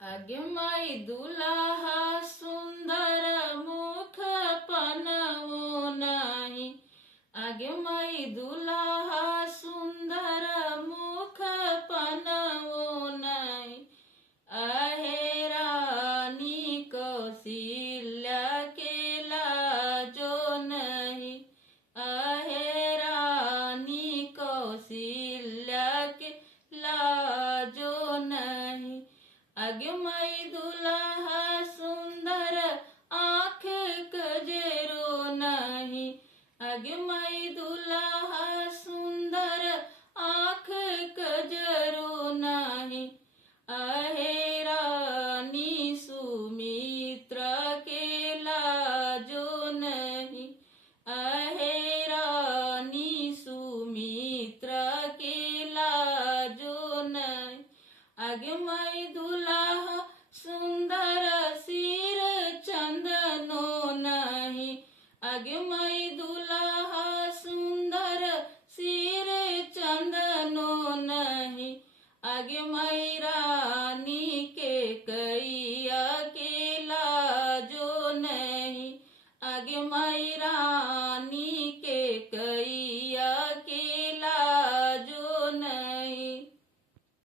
आगे माई दुल्हा सुंदर मुख पनवो नाही। आगे माई दुल्हा सुंदर मुख पनवो नाही। आहे रानी कौशल्या केला जो नहीं। आहे रानी कौशल्या के लाजो नहीं। आगे माई दुल्हा सुंदर आँख कजरो नहीं। आगे माई दुल्हा सुंदर आँख कजरो नहीं। आहे रानी सुमित्रा के लाजो नहीं। आहे रानी सुमित्रा के लाजो नहीं। आगे माई दुल्हा सुंदर सिर चंदनो नहीं। आगे माई दुल्हा सुंदर सिर चंदनो नहीं। आगे माई रानी के कैया के लाजो नहीं। आगे माई रानी के कई